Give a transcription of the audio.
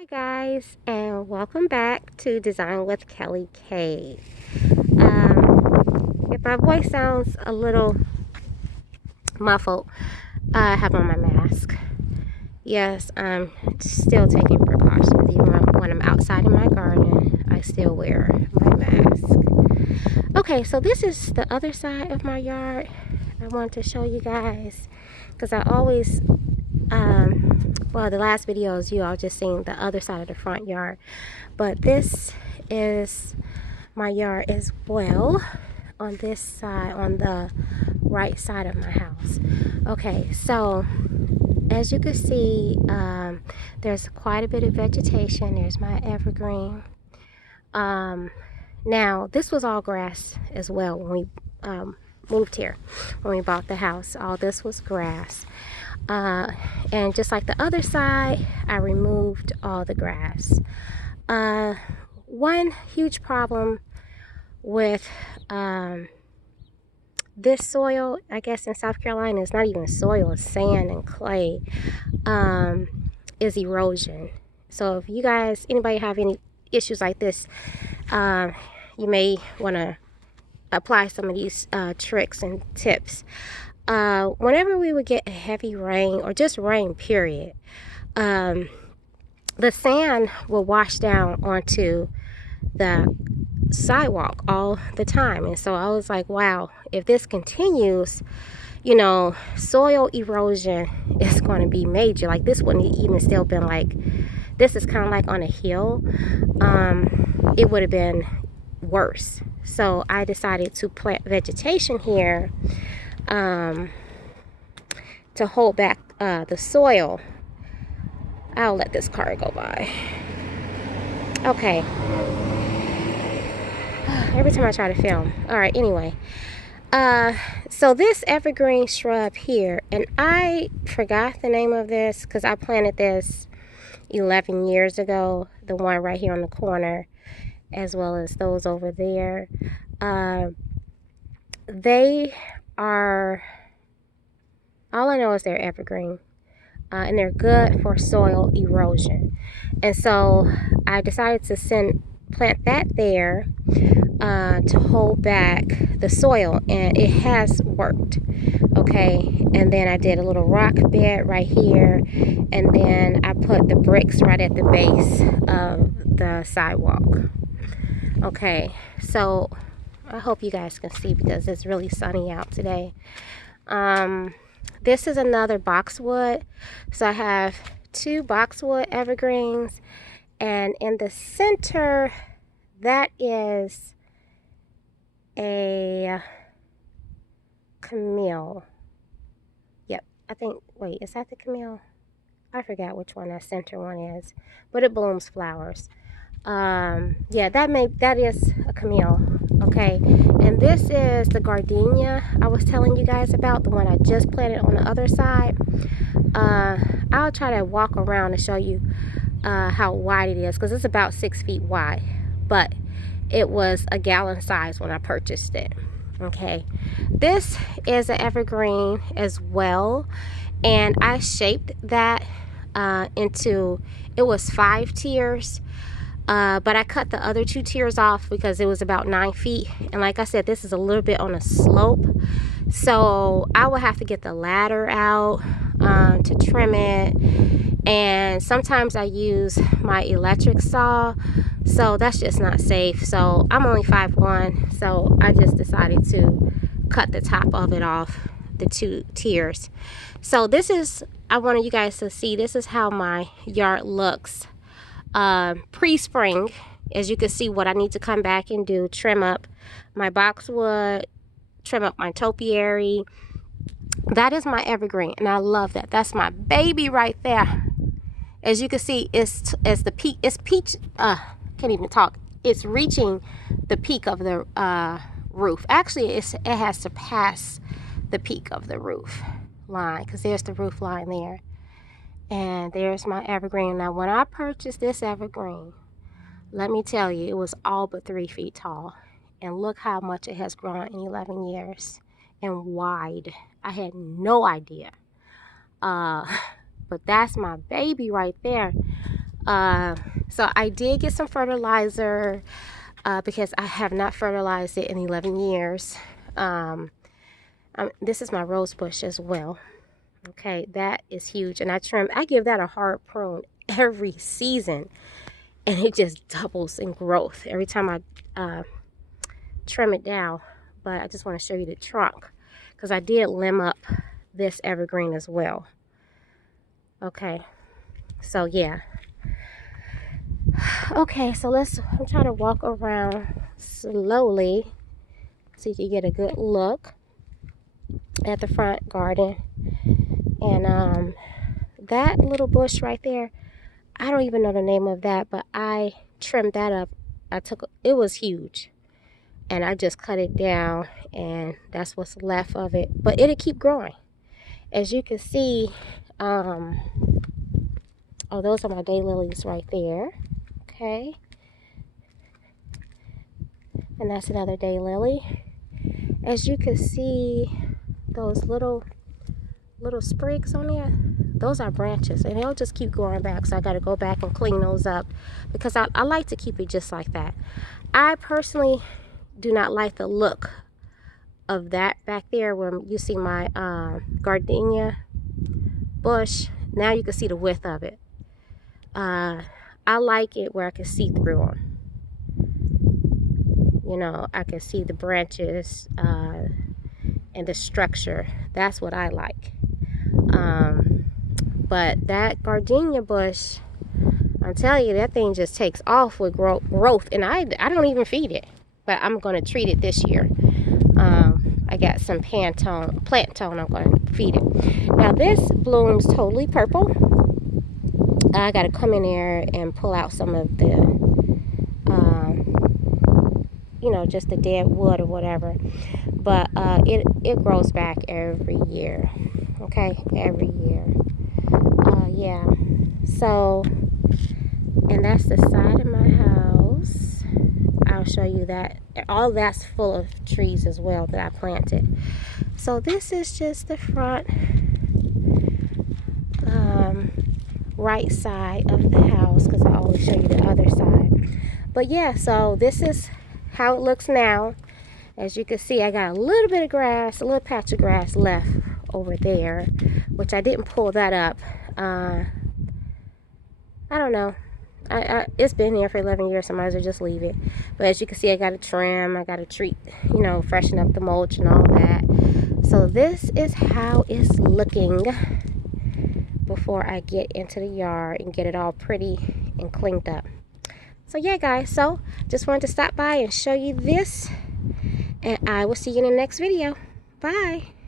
Hi guys, and welcome back to Design with Kelly K. If my voice sounds a little muffled, I have on my mask. Yes, I'm still taking precautions. Even when I'm outside in my garden, I still wear my mask. Okay, so this is the other side of my yard. I want to show you guys because I always well, the last videos you all just seen the other side of the front yard, but this is my yard as well on this side, on the right side of my house. Okay, so as you can see, there's quite a bit of vegetation. There's my evergreen. Now this was all grass as well when we moved here, when we bought the house. All this was grass. And just like the other side, I removed all the grass. One huge problem with this soil, I guess in South Carolina, it's not even soil, it's sand and clay, is erosion. So if you guys, anybody have any issues like this, you may want to apply some of these tricks and tips. Whenever we would get a heavy rain or just rain period, the sand will wash down onto the sidewalk all the time. And so I was like, wow, if this continues, you know, soil erosion is going to be major. Like this wouldn't even still been like, this is kind of like on a hill. It would have been worse. So I decided to plant vegetation here to hold back the soil. I'll let this car go by. Okay. Every time I try to film. Alright, anyway. So this evergreen shrub here, and I forgot the name of this because I planted this 11 years ago. The one right here on the corner, as well as those over there. They are, all I know is they're evergreen. And they're good for soil erosion. And so I decided to plant that there to hold back the soil, and it has worked. Okay, and then I did a little rock bed right here, and then I put the bricks right at the base of the sidewalk. Okay, so I hope you guys can see because it's really sunny out today. This is another boxwood. So I have two boxwood evergreens, and in the center, that is a camille. Yep, I think, wait, is that the camille? I forgot which one that center one is, but it blooms flowers. Yeah, that is a camille. Okay, and this is the gardenia I was telling you guys about, the one I just planted on the other side. I'll try to walk around and show you how wide it is, because it's about 6 feet wide, but it was a gallon size when I purchased it. Okay, this is an evergreen as well, and I shaped that into, it was 5 tiers. But I cut the other 2 tiers off because it was about 9 feet. And like I said, this is a little bit on a slope. So I would have to get the ladder out to trim it. And sometimes I use my electric saw. So that's just not safe. So I'm only 5'1". So I just decided to cut the top of it off, the 2 tiers. So this is, I wanted you guys to see, this is how my yard looks pre-spring. As you can see, what I need to come back and do, trim up my boxwood, trim up my topiary. That is my evergreen, and I love that. That's my baby right there. As you can see, it's the peak, it's peach, can't even talk, it's reaching the peak of the roof. Actually, it has surpassed the peak of the roof line, because there's the roof line there. And there's my evergreen. Now, when I purchased this evergreen, let me tell you, it was all but 3 feet tall. And look how much it has grown in 11 years. And wide. I had no idea. But that's my baby right there. So I did get some fertilizer because I have not fertilized it in 11 years. This is my rose bush as well. Okay, that is huge. And I give that a hard prune every season. And it just doubles in growth every time I trim it down. But I just want to show you the trunk because I did limb up this evergreen as well. Okay, so yeah. Okay, so I'm trying to walk around slowly so you can get a good look at the front garden. And that little bush right there, I don't even know the name of that, but I trimmed that up. It was huge, and I just cut it down, and that's what's left of it. But it'll keep growing. As you can see, oh, those are my daylilies right there. Okay, and that's another daylily. As you can see, those little sprigs on there, those are branches, and they'll just keep growing back. So I got to go back and clean those up because I like to keep it just like that. I personally do not like the look of that back there where you see my gardenia bush. Now you can see the width of it. I like it where I can see through them. You know, I can see the branches and the structure. That's what I like. But that gardenia bush, I'm telling you, that thing just takes off with growth. And I don't even feed it, but I'm going to treat it this year. I got some plant tone I'm going to feed it. Now this blooms totally purple. I got to come in there and pull out some of the, you know, just the dead wood or whatever. But it grows back every year. Okay, every year. Yeah. So, and that's the side of my house. I'll show you that. All that's full of trees as well that I planted. So this is just the front right side of the house because I always show you the other side. But yeah, so this is how it looks now. As you can see, I got a little bit of grass, a little patch of grass left over there, which I didn't pull that up. I don't know. It's been here for 11 years, so I might as well just leave it. But as you can see, I got to trim, I got to treat, you know, freshen up the mulch and all that. So this is how it's looking before I get into the yard and get it all pretty and cleaned up. So yeah, guys, so just wanted to stop by and show you this, and I will see you in the next video. Bye.